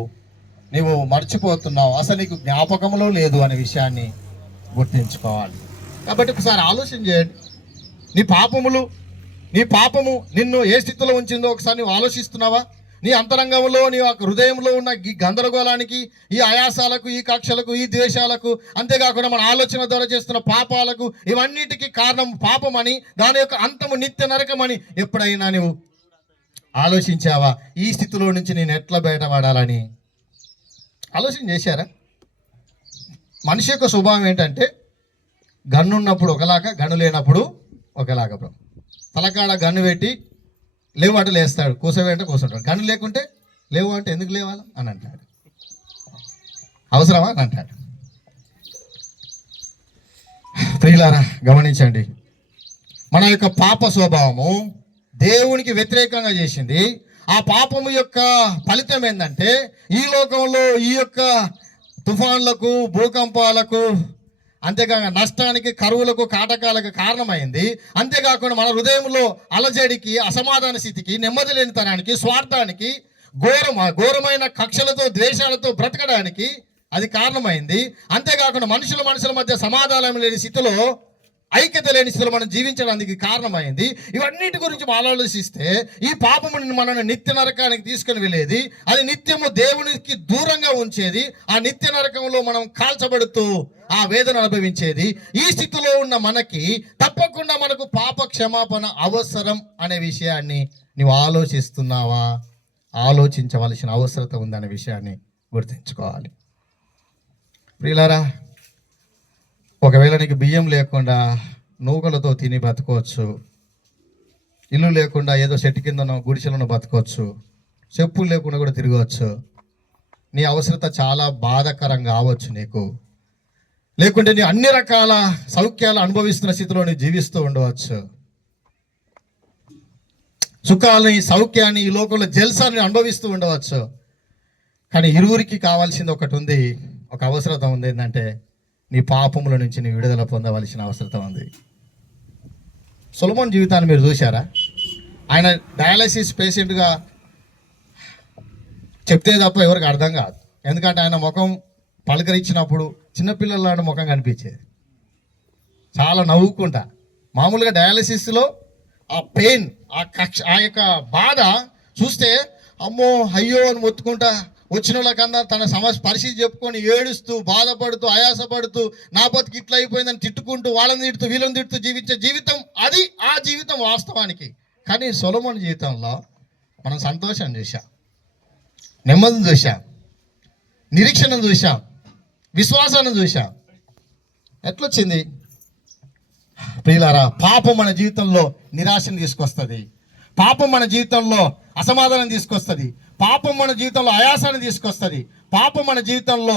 నీవు మర్చిపోతున్నావు. అసలు నీకు జ్ఞాపకంలో లేదు అనే విషయాన్ని గుర్తించుకోవాలి. కాబట్టి ఒకసారి ఆలోచన చేయండి. నీ పాపము నిన్ను ఏ స్థితిలో ఉంచిందో ఒకసారి నువ్వు ఆలోచిస్తున్నావా? నీ అంతరంగంలో నీ యొక్క హృదయంలో ఉన్న ఈ గందరగోళానికి, ఈ ఆయాసాలకు, ఈ కక్షలకు, ఈ ద్వేషాలకు, అంతేకాకుండా మన ఆలోచన ద్వారా చేస్తున్న పాపాలకు, ఇవన్నిటికీ కారణం పాపమని, దాని యొక్క అంతము నిత్య నరకమని ఎప్పుడైనా నువ్వు ఆలోచించావా? ఈ స్థితిలో నుంచి నేను ఎట్లా బయటపడాలని ఆలోచన చేశారా? మనిషి యొక్క స్వభావం ఏంటంటే గన్ను ఉన్నప్పుడు ఒకలాగా, గన్ను లేనప్పుడు ఒకలాగా. బ్రో, తలకాడ గన్ను పెట్టి లేవు అంటే లేస్తాడు, కూసవేంటే కూర్చుంటాడు. గన్ను లేకుంటే లేవు అంటే ఎందుకు లేవాలా అని అంటాడు. అవసరమా అని అంటాడు. ప్రియులారా, గమనించండి, మన యొక్క పాప స్వభావము దేవునికి వ్యతిరేకంగా చేసింది. ఆ పాపము యొక్క ఫలితం ఏంటంటే ఈ లోకంలో ఈ యొక్క తుఫాన్లకు, భూకంపాలకు, అంతేకాక నష్టానికి, కరువులకు, కాటకాలకు కారణమైంది. అంతేకాకుండా మన హృదయంలో అలజడికి, అసమాధాన స్థితికి, నెమ్మది లేనితనానికి, స్వార్థానికి, ఘోరమైన కక్షలతో, ద్వేషాలతో బ్రతకడానికి అది కారణమైంది. అంతేకాకుండా మనుషుల మధ్య సమాధానం లేని స్థితిలో, ఐక్యత లేని స్థితిలో మనం జీవించడానికి కారణమైంది. ఇవన్నిటి గురించి ఆలోచిస్తే ఈ పాపము మనల్ని నిత్య నరకానికి తీసుకుని వెళ్ళేది. అది నిత్యము దేవునికి దూరంగా ఉంచేది. ఆ నిత్య నరకంలో మనం కాల్చబడుతూ ఆ వేదన అనుభవించేది. ఈ స్థితిలో ఉన్న మనకి తప్పకుండా మనకు పాప క్షమాపణ అవసరం అనే విషయాన్ని నువ్వు ఆలోచిస్తున్నావా? ఆలోచించవలసిన అవసరత ఉందనే విషయాన్ని గుర్తుంచుకోవాలి. ప్రియులారా, ఒకవేళ నీకు బియ్యం లేకుండా నూకలతో తిని బతకవచ్చు, ఇల్లు లేకుండా ఏదో చెట్టు కిందనో గుడిసెలను బతకవచ్చు, చెప్పులు లేకుండా కూడా తిరగవచ్చు. నీ అవసరత చాలా బాధాకరంగా కావచ్చు నీకు. లేకుంటే నీ అన్ని రకాల సౌఖ్యాలు అనుభవిస్తున్న స్థితిలో నీ జీవిస్తూ ఉండవచ్చు. సుఖాలని, సౌఖ్యాన్ని, ఈ లోకంలో జల్సాన్ని అనుభవిస్తూ ఉండవచ్చు. కానీ ఇరువురికి కావాల్సింది ఒకటి ఉంది, ఒక అవసరత ఉంది. ఏంటంటే నీ పాపముల నుంచి నీ విడుదల పొందవలసిన అవసరం ఉంది. సొలొమోన్ జీవితాన్ని మీరు చూశారా? ఆయన డయాలసిస్ పేషెంట్గా చెప్తే తప్ప ఎవరికి అర్థం కాదు. ఎందుకంటే ఆయన ముఖం పలకరించినప్పుడు చిన్నపిల్లల ముఖం కనిపించేది. చాలా నవ్వుకుంటా. మామూలుగా డయాలసిస్లో ఆ పెయిన్, ఆ యొక్క బాధ చూస్తే అమ్మో అయ్యో అని మొత్తుకుంటా వచ్చిన వాళ్ళకన్నా తన సమస్య పరిస్థితి చెప్పుకొని ఏడుస్తూ, బాధపడుతూ, ఆయాసపడుతూ, నా బతికి ఇట్లా అయిపోయిందని తిట్టుకుంటూ, వాళ్ళని తిడుతూ, వీళ్ళని తిడుతూ జీవించే జీవితం అది. ఆ జీవితం వాస్తవానికి. కానీ సొలొమోను జీవితంలో మనం సంతోషం చూసాం, నెమ్మదిని చూసాం, నిరీక్షణను చూసాం, విశ్వాసాన్ని చూసాం. ఎట్లొచ్చింది? ప్రియులారా, పాపం మన జీవితంలో నిరాశను తీసుకొస్తుంది. పాపం మన జీవితంలో అసమాధానం తీసుకొస్తుంది. పాపం మన జీవితంలో ఆయాసాన్ని తీసుకొస్తుంది. పాపం మన జీవితంలో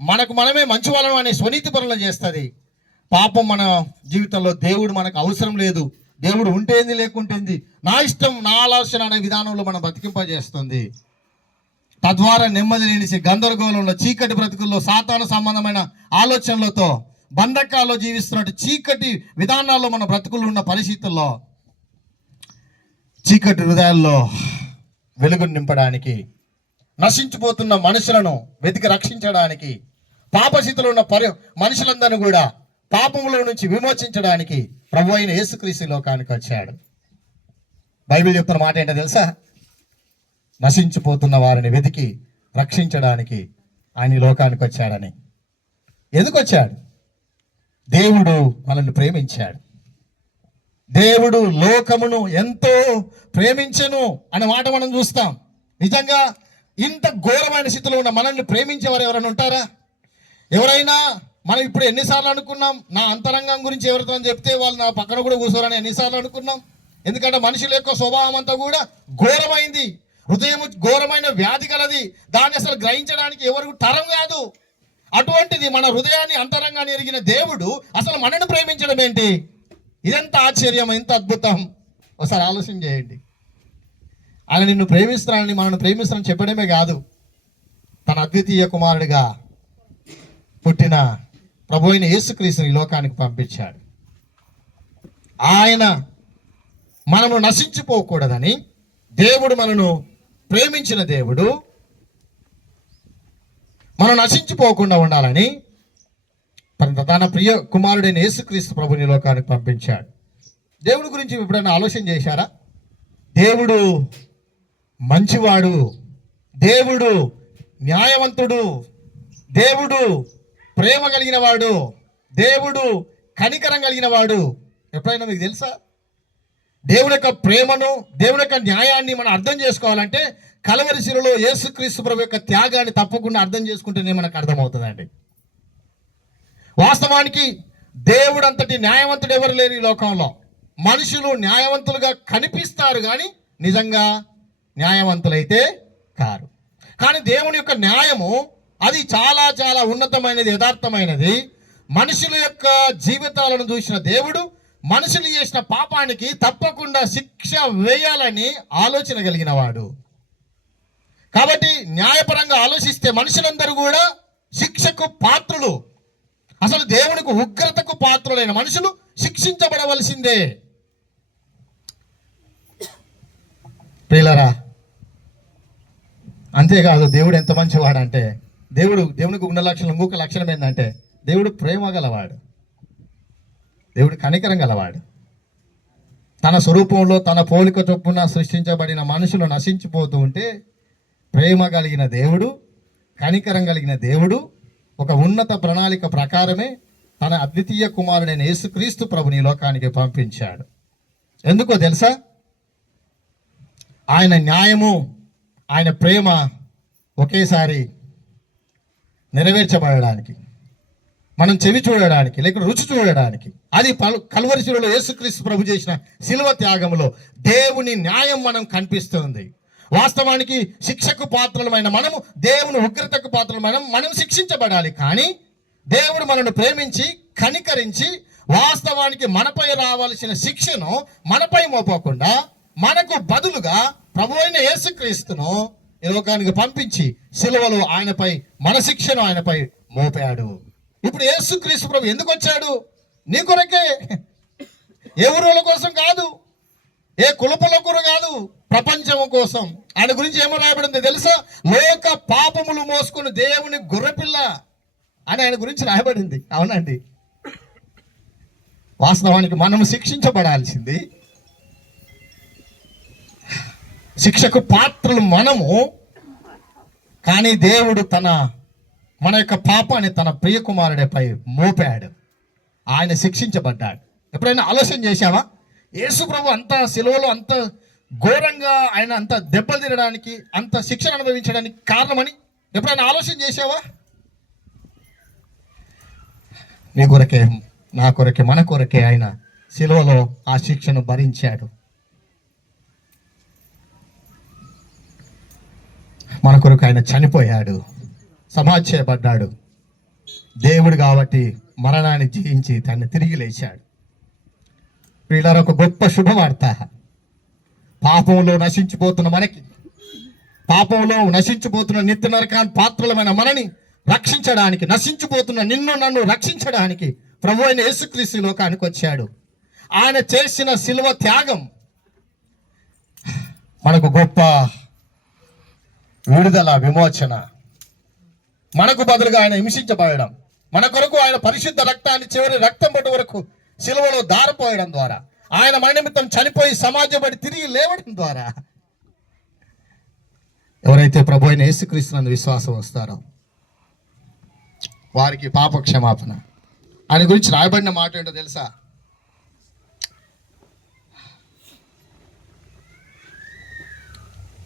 మనకు మనమే మంచి వాళ్ళం అనే స్వనీతి పనులను చేస్తుంది. పాపం మన జీవితంలో దేవుడు మనకు అవసరం లేదు, దేవుడు ఉంటేంది లేకుంటేంది, నా ఇష్టం నా ఆలోచన అనే విధానంలో మనం బతికింపజేస్తుంది. తద్వారా నెమ్మది లేనిసి గందరగోళంలో, చీకటి బ్రతుకుల్లో, సాతాను సంబంధమైన ఆలోచనలతో, బంధకాల్లో జీవిస్తున్నట్టు చీకటి విధానాల్లో మన బ్రతుకులు ఉన్న పరిస్థితుల్లో, చీకటి హృదయాల్లో వెలుగును నింపడానికి, నశించిపోతున్న మనుషులను వెతికి రక్షించడానికి, పాపస్థితిలో ఉన్న మనుషులందరినీ కూడా పాపములో నుంచి విమోచించడానికి ప్రభు అయిన యేసుక్రీస్తు లోకానికి వచ్చాడు. బైబిల్ చెప్తున్న మాట ఏంటో తెలుసా? నశించిపోతున్న వారిని వెతికి రక్షించడానికి ఆయన లోకానికి వచ్చాడని. ఎందుకు వచ్చాడు? దేవుడు మనల్ని ప్రేమించాడు. దేవుడు లోకమును ఎంతో ప్రేమించెను అనే మాట మనం చూస్తాం. నిజంగా ఇంత ఘోరమైన స్థితిలో ఉన్న మనల్ని ప్రేమించేవారు ఎవరైనా ఉంటారా? ఎవరైనా మనం ఇప్పుడు ఎన్నిసార్లు అనుకున్నాం, నా అంతరంగం గురించి ఎవరితో చెప్తే వాళ్ళు నా పక్కన కూడా కూర్చోరని ఎన్నిసార్లు అనుకున్నాం. ఎందుకంటే మనుషుల యొక్క స్వభావం అంతా కూడా ఘోరమైంది, హృదయం ఘోరమైన వ్యాధి కలది. దాన్ని అసలు గ్రహించడానికి ఎవరికి తరం కాదు. అటువంటిది మన హృదయాన్ని, అంతరంగాన్ని ఎరిగిన దేవుడు అసలు మనల్ని ప్రేమించడం ఏంటి? ఇదెంత ఆశ్చర్యం, ఎంత అద్భుతం! ఒకసారి ఆలోచన చేయండి. ఆయన నిన్ను ప్రేమిస్తున్నానని, మనల్ని ప్రేమిస్తున్నానని చెప్పడమే కాదు, తన అద్వితీయ కుమారుడిగా పుట్టిన ప్రభు అయిన యేసుక్రీస్తుని ఈ లోకానికి పంపించాడు. ఆయన మనము నశించిపోకూడదని దేవుడు మనను ప్రేమించిన దేవుడు మనం నశించిపోకుండా ఉండాలని తన ప్రియ కుమారుడైన యేసుక్రీస్తు ప్రభుని లోకానికి పంపించాడు. దేవుడి గురించి ఎప్పుడైనా ఆలోచన చేశారా? దేవుడు మంచివాడు, దేవుడు న్యాయవంతుడు, దేవుడు ప్రేమ కలిగిన వాడు, దేవుడు కనికరం కలిగిన వాడు. ఎప్పుడైనా మీకు తెలుసా? దేవుని యొక్క ప్రేమను, దేవుని యొక్క న్యాయాన్ని మనం అర్థం చేసుకోవాలంటే కలవరి శిలువలో యేసుక్రీస్తు ప్రభు యొక్క త్యాగాన్ని తప్పకుండా అర్థం చేసుకుంటేనే మనకు అర్థమవుతుందండి. వాస్తవానికి దేవుడు అంతటి న్యాయవంతుడు ఎవరు లేరు ఈ లోకంలో. మనుషులు న్యాయవంతులుగా కనిపిస్తారు కానీ నిజంగా న్యాయవంతులైతే కారు. కానీ దేవుని యొక్క న్యాయము అది చాలా చాలా ఉన్నతమైనది, యథార్థమైనది. మనుషుల యొక్క జీవితాలను చూసిన దేవుడు మనుషులు చేసిన పాపానికి తప్పకుండా శిక్ష వేయాలని ఆలోచన కలిగిన వాడు. కాబట్టి న్యాయపరంగా ఆలోచిస్తే మనుషులందరూ కూడా శిక్షకు పాత్రులు. అసలు దేవునికి ఉగ్రతకు పాత్రులైన మనుషులు శిక్షించబడవలసిందే. ప్రియులారా, అంతేకాదు దేవుడు ఎంత మంచివాడంటే, దేవునికి ఉన్న లక్షణం, ఇంకొక లక్షణం ఏంటంటే దేవుడు ప్రేమ గలవాడు, దేవుడు కనికరం గలవాడు. తన స్వరూపంలో తన పోలిక చొప్పున సృష్టించబడిన మనుషులు నశించిపోతూ ఉంటే ప్రేమ కలిగిన దేవుడు, కనికరం కలిగిన దేవుడు ఒక ఉన్నత ప్రణాళిక ప్రకారమే తన అద్వితీయ కుమారుడైన యేసుక్రీస్తు ప్రభుని లోకానికి పంపించాడు. ఎందుకో తెలుసా? ఆయన న్యాయము, ఆయన ప్రేమ ఒకేసారి నెరవేర్చబడడానికి, మనం చెవి చూడడానికి, లేక రుచి చూడడానికి. అది కల్వరి శిలువలో యేసుక్రీస్తు ప్రభు చేసిన శిలువ త్యాగంలో దేవుని న్యాయం మనం కనిపిస్తుంది. వాస్తవానికి శిక్షకు పాత్రలమైన మనము, దేవుని ఉగ్రతకు పాత్రలమైన మనం శిక్షించబడాలి. కానీ దేవుడు మనను ప్రేమించి కనికరించి వాస్తవానికి మనపై రావాల్సిన శిక్షను మనపై మోపకుండా మనకు బదులుగా ప్రభు అయిన యేసుక్రీస్తును ఈ లోకానికి పంపించి శిలువలో ఆయనపై మన శిక్షను ఆయనపై మోపాడు. ఇప్పుడు యేసుక్రీస్తు ప్రభు ఎందుకు వచ్చాడు? నీ కొరకే, ఏ ఊరుల కోసం కాదు, ఏ కులపుల కొర కాదు, ప్రపంచం కోసం. ఆయన గురించి ఏమో రాయబడింది తెలుసా? లోక పాపములు మోసుకుని దేవుని గొర్రెపిల్ల అని ఆయన గురించి రాయబడింది. అవునండి, వాస్తవానికి మనం శిక్షించబడాల్సింది, శిక్షకు పాత్రలు మనము. కానీ దేవుడు మన యొక్క పాపాన్ని తన ప్రియ కుమారుడిపై మోపాడు, ఆయన శిక్షించబడ్డాడు. ఎప్పుడైనా ఆలోచన చేశావా? యేసు ప్రభు అంత సిలువలో అంత ఘోరంగా ఆయన అంత దెబ్బలు తినడానికి, అంత శిక్షణ అనుభవించడానికి కారణమని ఎప్పుడైనా ఆలోచన చేశావా? నీ కొరకే, నా కొరకే, మన కొరకే ఆయన సిలువలో ఆ శిక్షను భరించాడు. మన కొరకు ఆయన చనిపోయాడు, సమాధి చేయబడ్డాడు. దేవుడు కాబట్టి మరణాన్ని జయించి తను తిరిగి లేచాడు. వీళ్ళ ఒక గొప్ప శుభవార్త. పాపంలో నశించిపోతున్న మనకి, పాపంలో నశించిపోతున్న నిత్య నరకాన్ని పాత్రలమైన మనని రక్షించడానికి, నశించిపోతున్న నిన్ను నన్ను రక్షించడానికి ప్రభు అయిన యేసుక్రీస్తు లోకానికి వచ్చాడు. ఆయన చేసిన శిలువ త్యాగం మనకు గొప్ప విడుదల, విమోచన. మనకు బదులుగా ఆయన హింసించబడడం, మన కొరకు ఆయన పరిశుద్ధ రక్తాన్ని చివరి రక్తం పట్టు వరకు శిలువలో దారిపోయడం ద్వారా, ఆయన మన నిమిత్తం చనిపోయి సమాజపడి తిరిగి లేవడం ద్వారా ఎవరైతే ప్రభు అయిన యేసుక్రీస్తునందు విశ్వాసం వస్తారో వారికి పాప క్షమాపణ. ఆయన గురించి రాయబడిన మాట ఏంటో తెలుసా?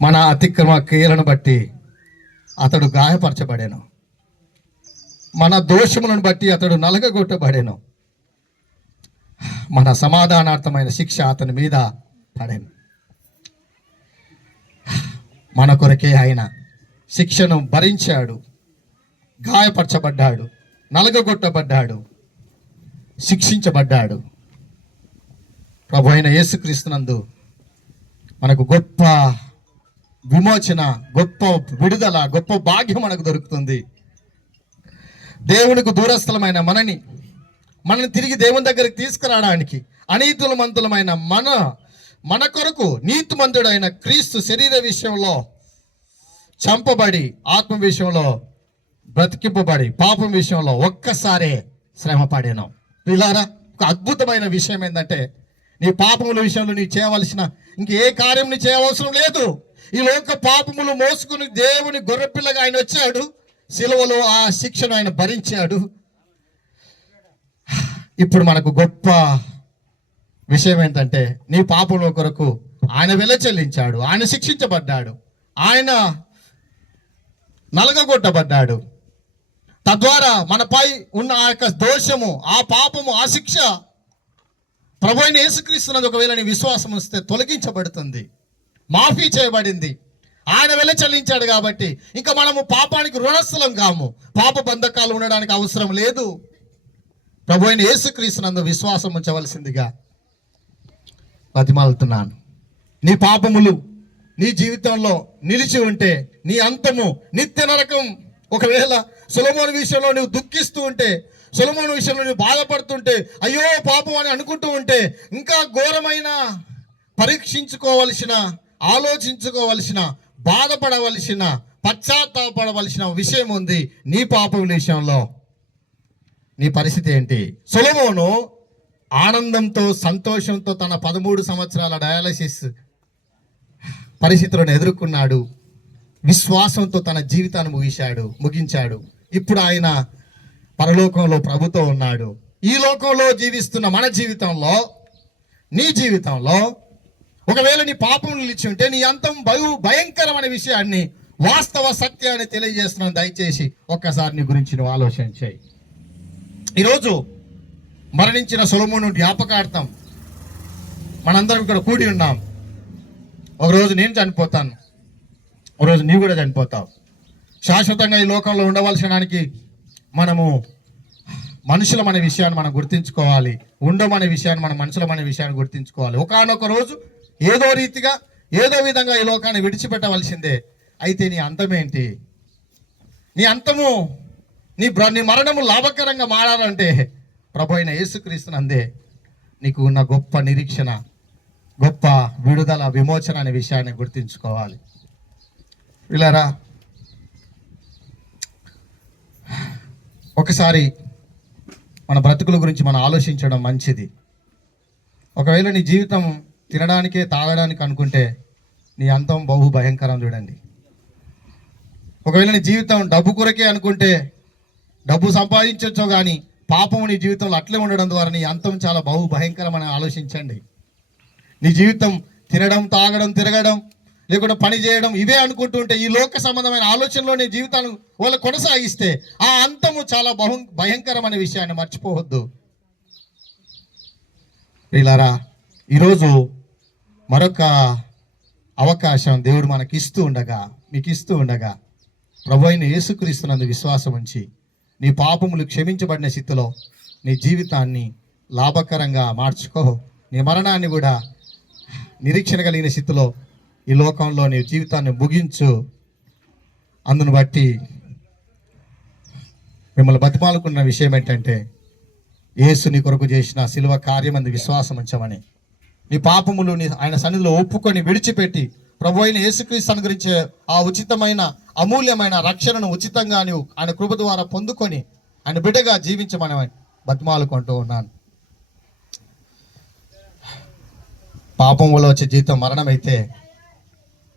మన అతిక్రమ క్రియలను బట్టి అతడు గాయపరచబడేను, మన దోషములను బట్టి అతడు నలగగొట్టబడేను, మన సమాధానార్థమైన శిక్ష అతని మీద పడేను. మన కొరకే ఆయన శిక్షను భరించాడు, గాయపరచబడ్డాడు, నలగగొట్టబడ్డాడు, శిక్షించబడ్డాడు. ప్రభు అయిన యేసుక్రీస్తునందు మనకు గొప్ప విమోచన, గొప్ప విడుదల, గొప్ప భాగ్యం మనకు దొరుకుతుంది. దేవునికి దూరస్థలమైన మనని తిరిగి దేవుని దగ్గరికి తీసుకురావడానికి అనీతిమంతులమైన మన కొరకు నీతిమంతుడైన క్రీస్తు శరీర విషయంలో చంపబడి, ఆత్మ విషయంలో బ్రతికింపబడి, పాపం విషయంలో ఒక్కసారే శ్రమ పడాను. పిల్లారా, ఒక అద్భుతమైన విషయం ఏంటంటే నీ పాపముల విషయంలో నీ చేయవలసిన ఇంకే కార్యం నీ చేయవలసిన లేదు. ఈ లోక పాపములు మోసుకుని దేవుని గొర్రెపిల్లగా ఆయన వచ్చాడు. సిలువలో ఆ శిక్షను ఆయన భరించాడు. ఇప్పుడు మనకు గొప్ప విషయం ఏంటంటే, నీ పాపముల కొరకు ఆయన వెల చెల్లించాడు, ఆయన శిక్షించబడ్డాడు, ఆయన నలగగొట్టబడ్డాడు. తద్వారా మనపై ఉన్న ఆ యొక్క దోషము, ఆ పాపము, ఆ శిక్ష ప్రభు అయిన యేసుక్రీస్తునందు ఒకవేళ నీ విశ్వాసం వస్తే తొలగించబడుతుంది, మాఫీ చేయబడింది. ఆయన వెల చెల్లించాడు కాబట్టి ఇంకా మనము పాపానికి రుణస్థలం కాము, పాప బంధకాలు ఉండడానికి అవసరం లేదు. ప్రభు అయిన యేసుక్రీస్తునందు విశ్వాసం ఉంచవలసిందిగా బతిమాలుతున్నాను. నీ పాపములు నీ జీవితంలో నిలిచి ఉంటే నీ అంతము నిత్య నరకం. ఒకవేళ సొలొమోను విషయంలో నువ్వు దుఃఖిస్తూ ఉంటే, సొలొమోను విషయంలో నువ్వు బాధపడుతుంటే, అయ్యో పాపం అని అనుకుంటూ ఉంటే, ఇంకా ఘోరమైన పరీక్షించుకోవలసిన, ఆలోచించుకోవలసిన, బాధపడవలసిన, పశ్చాత్తాపడవలసిన విషయం ఉంది నీ పాపం విషయంలో. నీ పరిస్థితి ఏంటి? సొలొమోను ఆనందంతో, సంతోషంతో తన 13 సంవత్సరాల డయాలసిస్ పరిస్థితులను ఎదుర్కొన్నాడు. విశ్వాసంతో తన జీవితాన్ని ముగించాడు. ఇప్పుడు ఆయన పరలోకంలో ప్రభుతో ఉన్నాడు. ఈ లోకంలో జీవిస్తున్న మన జీవితంలో, నీ జీవితంలో ఒకవేళ నీ పాపం నిలిచి ఉంటే నీ అంతం భయంకరమైన విషయాన్ని, వాస్తవ సత్యాన్ని తెలియజేస్తున్నాను. దయచేసి ఒక్కసారి నీ గురించి నువ్వు ఆలోచన చేయి. ఈరోజు మరణించిన సొలొమోను జ్ఞాపకార్థం మనందరం ఇక్కడ కూడి ఉన్నాం. ఒకరోజు నేను చనిపోతాను, ఒకరోజు నీవు కూడా చనిపోతావు. శాశ్వతంగా ఈ లోకంలో ఉండవలసినానికి మనము మనుషులమనే విషయాన్ని మనం గుర్తించుకోవాలి, ఉండమనే విషయాన్ని మన మనుషులమనే విషయాన్ని గుర్తించుకోవాలి. ఒకానొక రోజు ఏదో రీతిగా, ఏదో విధంగా ఈ లోకాన్ని విడిచిపెట్టవలసిందే. అయితే నీ అంతమేంటి? నీ అంతము, నీ మరణము లాభకరంగా మారాలంటే ప్రభు అయిన యేసుక్రీస్తునందే నీకు ఉన్న గొప్ప నిరీక్షణ, గొప్ప విడుదల, విమోచన అనే విషయాన్ని గుర్తించుకోవాలి. వీళ్ళారా, ఒకసారి మన బ్రతుకుల గురించి మనం ఆలోచించడం మంచిది. ఒకవేళ నీ జీవితం తినడానికే, తాగడానికి అనుకుంటే నీ అంతం బహు భయంకరం. చూడండి, ఒకవేళ నీ జీవితం డబ్బు కొరకే అనుకుంటే, డబ్బు సంపాదించవచ్చో కానీ పాపము నీ జీవితంలో అట్లే ఉండడం ద్వారా నీ అంతం చాలా బహు భయంకరమని ఆలోచించండి. నీ జీవితం తినడం, తాగడం, తిరగడం, లేకుండా పని చేయడం ఇవే అనుకుంటుంటే, ఈ లోక సంబంధమైన ఆలోచనలో నీ జీవితాన్ని వాళ్ళు కొనసాగిస్తే ఆ అంతము చాలా భయంకరమైన విషయాన్ని మర్చిపోవద్దు. వీళ్ళారా, ఈరోజు మరొక అవకాశం దేవుడు మనకి మీకు ఇస్తూ ఉండగా ప్రభు అయిన యేసుక్రీస్తునందు విశ్వాసం ఉంచి నీ పాపములు క్షమించబడిన స్థితిలో నీ జీవితాన్ని లాభకరంగా మార్చుకో. నీ మరణాన్ని కూడా నిరీక్షణ కలిగిన స్థితిలో ఈ లోకంలో నీ జీవితాన్ని ముగించు. అందును బట్టి మిమ్మల్ని బతిమాలుకున్న విషయం ఏంటంటే, యేసు నీ కొరకు చేసిన శిలువ కార్యమందు విశ్వాసం ఉంచమని, నీ పాపములు ఆయన సన్నిధిలో ఒప్పుకొని విడిచిపెట్టి ప్రభు అయిన యేసుక్రీస్తు అనుగ్రహించే ఆ ఉచితమైన, అమూల్యమైన రక్షణను ఉచితంగా నీవు ఆయన కృప ద్వారా పొందుకొని ఆయన బిడ్డగా జీవించమని బతిమాలుకుంటూ ఉన్నాను. పాపం వల్ల వచ్చే జీవితం మరణం అయితే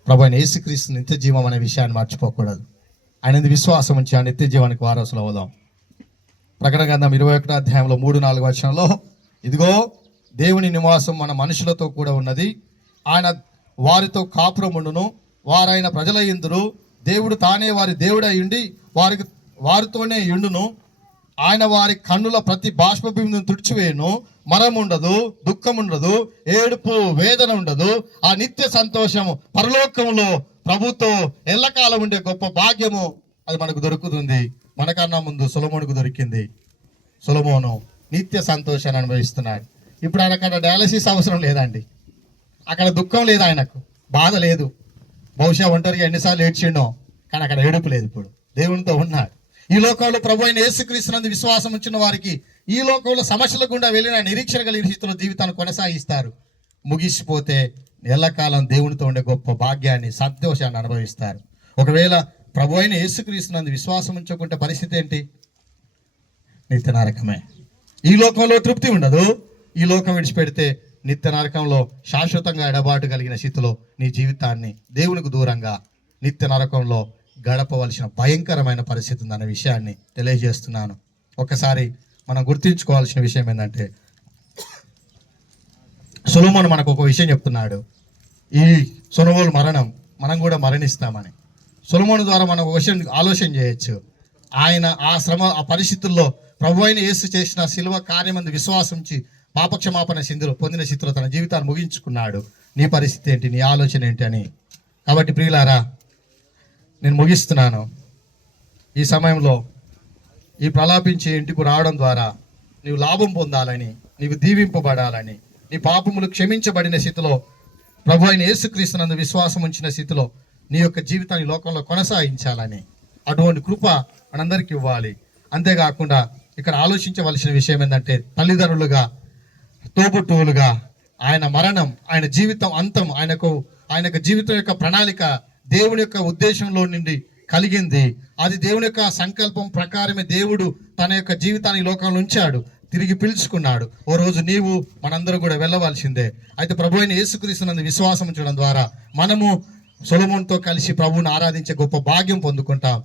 ప్రభు అయిన యేసుక్రీస్తు నిత్య జీవం అనే విషయాన్ని మర్చిపోకూడదు. ఆయన విశ్వాసం ఉంచి ఆ నిత్య జీవానికి వారసులు అవుదాం. ప్రకటన గ్రంథం 21వ అధ్యాయంలో 3-4 వచనంలో, ఇదిగో దేవుని నివాసం మన మనుషులతో కూడా ఉన్నది, ఆయన వారితో కాపురముండును, వారైన ప్రజల యందురు, దేవుడు తానే వారి దేవుడై ఉండి వారితోనే యుండును, ఆయన వారి కన్నుల ప్రతి బాష్పబిందును తుడిచివేయును, మరణం ఉండదు, దుఃఖం ఉండదు, ఏడుపు, వేదన ఉండదు. ఆ నిత్య సంతోషము పరలోకములో ప్రభుతో ఎల్లకాలం ఉండే గొప్ప భాగ్యము అది మనకు దొరుకుతుంది. మనకన్నా ముందు సొలొమోనుకు దొరికింది. సొలొమోను నిత్య సంతోషాన్ని అనుభవిస్తున్నాడు. ఇప్పుడు ఆయనకన్నా డయాలసిస్ అవసరం లేదండి, అక్కడ దుఃఖం లేదు, ఆయనకు బాధ లేదు. బహుశా ఒంటరిగా ఎన్నిసార్లు ఏడ్చిండో, కానీ అక్కడ ఏడుపు లేదు. ఇప్పుడు దేవునితో ఉన్నాడు. ఈ లోకంలో ప్రభు అయిన యేసుక్రీస్తునందు విశ్వాసం ఉంచిన వారికి ఈ లోకంలో సమస్యల గుండా వెళ్ళిన నిరీక్షణ కలిగిన స్థితిలో జీవితాన్ని కొనసాగిస్తారు. ముగిసిపోతే ఎల్లకాలం దేవునితో ఉండే గొప్ప భాగ్యాన్ని, సంతోషాన్ని అనుభవిస్తారు. ఒకవేళ ప్రభు అయిన యేసుక్రీస్తునందు విశ్వాసం ఉంచకుంటే పరిస్థితి ఏంటి? నిత్య నరకమే. ఈ లోకంలో తృప్తి ఉండదు. ఈ లోకం విడిచిపెడితే నిత్య నరకంలో శాశ్వతంగా ఎడబాటు కలిగిన స్థితిలో నీ జీవితాన్ని దేవునికి దూరంగా నిత్య నరకంలో గడపవలసిన భయంకరమైన పరిస్థితి ఉందన్న విషయాన్ని తెలియజేస్తున్నాను. ఒకసారి మనం గుర్తుంచుకోవాల్సిన విషయం ఏంటంటే, సొలొమోను మనకు ఒక విషయం చెప్తున్నాడు. ఈ సొలొమోను మరణం మనం కూడా మరణిస్తామని. సొలొమోను ద్వారా మనం ఒక విషయం ఆలోచన చేయొచ్చు. ఆయన ఆ శ్రమ, ఆ పరిస్థితుల్లో ప్రభు అయిన యేసు చేసిన శిలువ కార్యమందు విశ్వాసించి పాపక్షమాపణ సింధులు పొందిన స్థితిలో తన జీవితాన్ని ముగించుకున్నాడు. నీ పరిస్థితి ఏంటి, నీ ఆలోచన ఏంటి అని. కాబట్టి ప్రియులారా, నేను ముగిస్తున్నాను. ఈ సమయంలో ఈ ప్రలాపించే ఇంటికి రావడం ద్వారా నీవు లాభం పొందాలని, నీవు దీవింపబడాలని, నీ పాపములు క్షమించబడిన స్థితిలో ప్రభు అయిన యేసుక్రీస్తునందు విశ్వాసం ఉంచిన స్థితిలో నీ యొక్క జీవితాన్ని లోకంలో కొనసాగించాలని అటువంటి కృప మనందరికీ ఇవ్వాలి. అంతేకాకుండా ఇక్కడ ఆలోచించవలసిన విషయం ఏంటంటే, తల్లిదండ్రులుగా, తోబుట్టువులుగా ఆయన మరణం, ఆయన జీవితం అంతం, ఆయన జీవితం యొక్క ప్రణాళిక దేవుని యొక్క ఉద్దేశంలో నుండి కలిగింది. అది దేవుని యొక్క సంకల్పం ప్రకారమే దేవుడు తన యొక్క జీవితాన్ని లోకంలో ఉంచాడు, తిరిగి పిలుచుకున్నాడు. ఓ రోజు నీవు మనందరూ కూడా వెళ్ళవలసిందే. అయితే ప్రభు అయిన యేసుక్రీస్తునందు విశ్వాసం ఉంచడం ద్వారా మనము సొలొమోనుతో కలిసి ప్రభువుని ఆరాధించే గొప్ప భాగ్యం పొందుకుంటాం.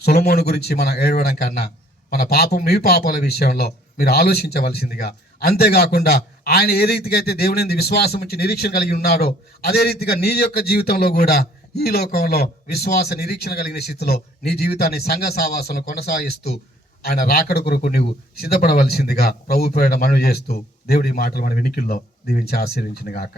సొలొమోను గురించి మనం ఏడవడం కన్నా మన పాపం, మీ పాపాల విషయంలో మీరు ఆలోచించవలసిందిగా. అంతేకాకుండా ఆయన ఏ రీతిగా అయితే దేవుని విశ్వాసం ఉంచి నిరీక్షణ కలిగి ఉన్నాడో అదే రీతిగా నీ యొక్క జీవితంలో కూడా ఈ లోకంలో విశ్వాస నిరీక్షణ కలిగిన స్థితిలో నీ జీవితాన్ని సంఘ సావాసంలో కొనసాగిస్తూ ఆయన రాకడ కొరకు నీవు సిద్ధపడవలసిందిగా ప్రభు పేరిట మనవి చేస్తూ దేవుడి మాటలు మన వినికిల్లో దీవించి ఆశీర్వించిన గాక.